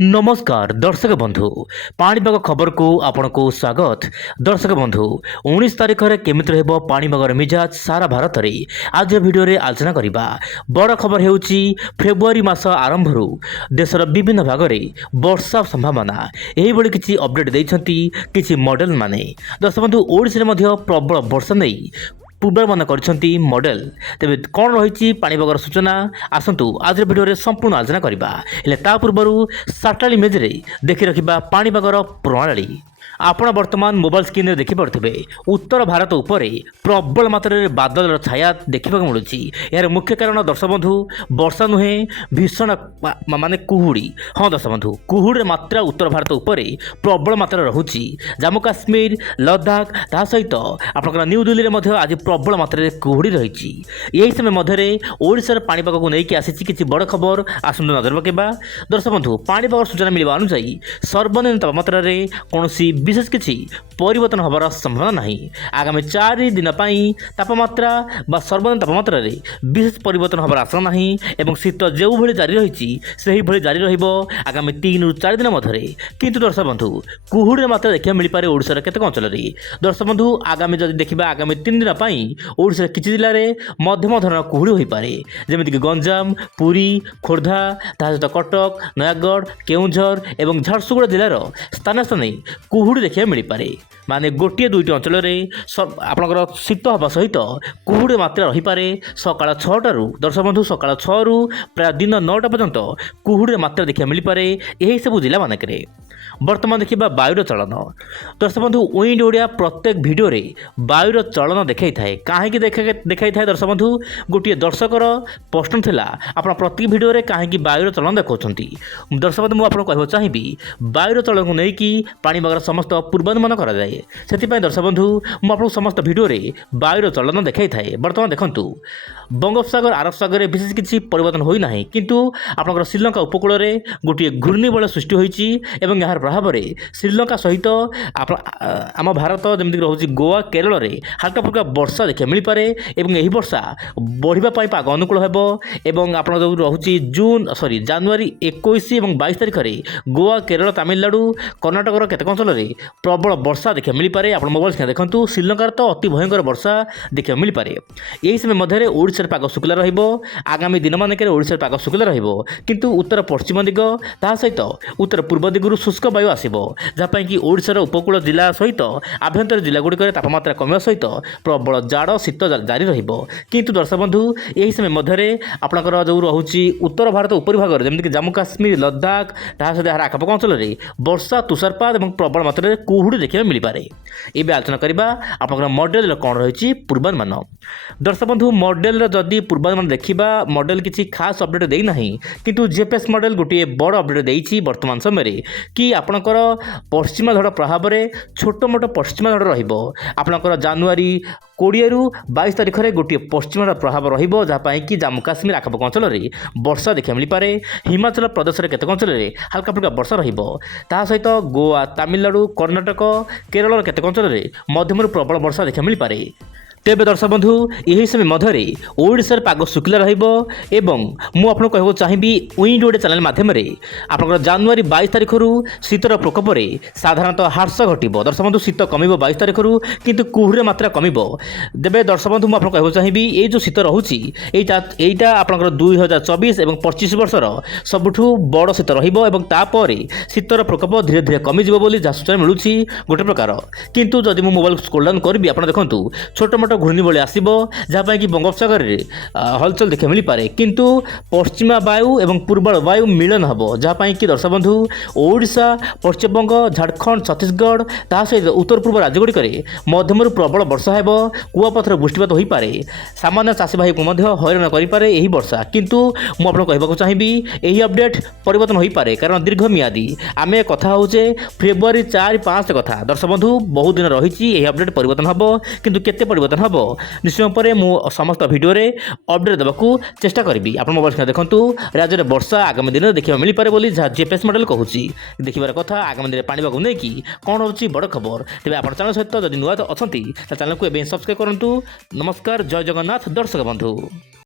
नमस्कार दर्शक बंधु पाणीपाग खबर को आपन को स्वागत। दर्शक बंधु 19 तारिख में केमिति रहबो पाणीपागर मिजाज सारा भारत में आज वीडियो रे आलोचना करिबा। बड़ खबर हेउची फेब्रुआरी मास आरंभ देशर विभिन्न भाग में वर्षा संभावना एही बड़ी किछि अपडेट दैछंती किछि मॉडल माने। दर्शक बंधु ओडिसा रे मध्य प्रबल वर्षा नहीं पूर्वानुमान करछंती मॉडल। तेबे कौन रही पाणीपागर सूचना आसंतु आज वीडियो संपूर्ण आलोचना करबा। हेले ता पूर्वरु सैटेलाइट इमेज रे देखि रखिबा पाणीपागर प्रणाली। आपण वर्तमान मोबाइल स्क्रीन में देखिपे उत्तर भारत उपरे प्रबल मात्रा रे बादल छाया देखा मिलूँ। यार मुख्य कारण दर्शक बंधु वर्षा नुहे भीषण माने कुहुड़ी। हाँ दर्शक बंधु कुहुड़ी मात्रा उत्तर भारत उपरे प्रबल मात्रा रहुची। जम्मू काश्मीर लद्दाख ता सहित आप न्यू दिल्ली में आज प्रबल मात्रा रे कुहुड़ी रही। यही समय मध्य ओडिशार पाणीपाग को लेकिन आसी किसी बड़ खबर आसतु नजर पकेबा। दर्शक बंधु पाणीपाग सूचना मिलवा अनुसायी सर्वनिम्न तापमात्रा रे कौनसी विशेष किसी परिवर्तन होबार संभावना नहीं। आगामी 4 दिन तापमात्रा बा सर्वनिम्न तापमात्रा रे विशेष परिवर्तन होबार आशा नहीं एवं शीत जो भली जारी रही से भली जारी रहिबो आगामी 3 ରୁ 4 दिन मध्य। किंतु दर्शक बंधु कुहुड़ी मात्रा देखा मिल पारे ओडिशार केतेक अंचल रे। दर्शक बंधु आगामी जदि देखिबा आगामी 3 दिन ओडिशार किछि जिल्ला रे मध्यम धरण कुहुड़ी होई पारे जेमिति कि गंजाम पुरी खोर्धा ता सहित कटक नयागढ़ केउंझर एवं झारसुगुड़ा जिल्लार स्थान स्थान कुहुड़ी देखा मिल पारे। माने गोटे दुईटी अंचल आपणकर शीत हवा सहित कुहुड़ी मात्रा रही पारे सकाळ 6टारू। दर्शक बंधु सकाळ 6 ରୁ प्राय दिन 9टा पर्यंत कुहुड़ी मात्रा देखा मिल पारे यही सब जिला मानक। वर्तमान देखिबा वायुर चलन। दर्शक बंधु विंड ओडिया प्रत्येक वीडियो रे वायुर चलन देखाई थाए काहेकि देखाई थाए। दर्शक बंधु गोटे दर्शकर प्रश्न थिला आपण प्रत्येक वीडियो रे काहेकि वायुर चलन देखौछंती। दर्शक बंधु मु आपण कहबो चाहिबी वायुर चलन को नै कि पाणीपागर समस्त पूर्वानुमान करा जाए। सेति दर्शक बंधु मु आपण समस्त वीडियो रे वायुर चलन देखाई थाए। वर्तमान देखंतु बंगोपसागर आरब सागर में विशेष किसी परिवर्तन होई नाही किंतु आपनकर श्रीलंका उपकूल रे गोटे घूर्णिबल सृष्टि होईची एवं यार प्रभाव में श्रीलंका सहित आम भारत जमीक रोचे गोवा केरल रे हल्का फुल्का वर्षा देखा मिल पारे एवं यही वर्षा बढ़िबा पाई पाग अनुकूल हेबो एवं आपन जो रोचे जनवरी 21 और 22 तारिख में गोवा केरल तमिलनाडु कर्णाटकर केतेक अंचल में प्रबल वर्षा देखा मिल पारे। आप मोबाइल स्क्रीन देखंतु श्रीलंकार तो अति भयंकर वर्षा देखा मिल पारे। यही समय मध्य ओडिशार पाग शुक्ला रहिबो आगामी दिन मानक ओडिशार पाग शुक्ला रहिबो किंतु उत्तर पश्चिम दिग ता सहित उत्तर पूर्व दिगरु शुष्क वायु आसिबो जहाँपाई कि ओडिशार उपकूल जिला सहित आभ्यंतर जिला गुड़िक तापमात्रा कमिया सहित प्रबल जाड़ शीत जारी रहिबो। किंतु दर्शक बंधु यही समय मध्य आपणकर जो रोचे उत्तर भारत उपरी भाग जमीक जम्मू काश्मीर लद्दाख ता सहित यार आखपाख अंचल में वर्षा तुषारपात और प्रबल मात्रा कुहुड़ी देखा मिल पारे। ये आलोचना करवा आपंकर मॉडल कौन रही पूर्वानुमान। दर्शक बंधु मॉडल जदि पूर्वानुमान देखा मॉडल किसी खास अपडेट देना किंतु जीपीएस मॉडल गोटे बड़ अपडेट देती वर्तमान समय कि आपणकर पश्चिमा झड़ प्रभाव में छोट मोट पश्चिमा झड़ रहा जनवरी 20 ରୁ 22 तारिख में गोटे पश्चिमा प्रभाव रही कि जम्मू काश्मीर आखपाख अंचल में वर्षा देखा मिल पारे। हिमाचल प्रदेश में केतेक अंचल में हल्का फुल्का वर्षा रहा सहित गोवा तमिलनाडु कर्णाटक केरल केतेक अंचल में मध्यम प्रबल वर्षा देखा मिल पारे। तेबे दर्शक बंधु यही समय मध्य ओडिशार पाग शुक्ला एवं मुझे कहूँ चाहिए विंड ओडिया चैनल मध्यम आप जनवरी 22 तारिख शीतर प्रकोप साधारणतः ह्रास घटो। दर्शक बंधु शीत कम 22 तारिख किंतु कुहुड़ी मात्रा कम। तेबे दर्शक बंधु मुझे कहूँ चाहिए ये जो शीत रोचे यहीटा आप 2024 और 25 वर्षर सबुठ बड़ शीत रपर शीतर प्रकोप धीरे धीरे कमिज जहाँ सूचना मिलूँ गोटे प्रकार। किंतु जदि मुझे मोबाइल स्क्रोल डाउन करी आप देखूँ छोट मोट घूर्णिबल आसो जहाँपाई कि बंगोपसागर हलचल देखा मिल पारे किंतु पश्चिमा वायु और पूर्वाड़ वायु मिलन हम जहाँपाई कि दर्शक बंधु ओडिशा पश्चिमबंग झारखंड छत्तीसगढ़ ता सहित उत्तर पूर्व राज्यगुड़िक मध्यम प्रबल वर्षा हेब कुआपथर बृष्टिपात हो पारे सामान्य चाषी भाई को हैरान करे यही वर्षा। किंतु मुझे कहूँ चाहिए यही अपडेट परिवर्तन हो पारे कारण दीर्घ मियादी आम कथा होचे फेब्रुआरी 4-5 कथा। दर्शक बंधु बहुत दिन रही अपडेट परिवर्तन हम किंतु केते परिवर्तन हम निश्चय पर मु समस्त वीडियो रे अपडेट देवाकू चेष्टा करी। आप मोबाइल स्क्रीन देखंतु राज्य में वर्षा आगामी दिन देखा मिल पारे बोली जहाँ जीपीएस मॉडल कहूँ देखिबार कथा आगामी दिन पाणीपाग को लेकिन कौन होची बड़ खबर। तेज आप चैनल सहित जब नुआ अच्छा चैनल को सब्सक्राइब करूँ। नमस्कार जय जगन्नाथ दर्शक बंधु।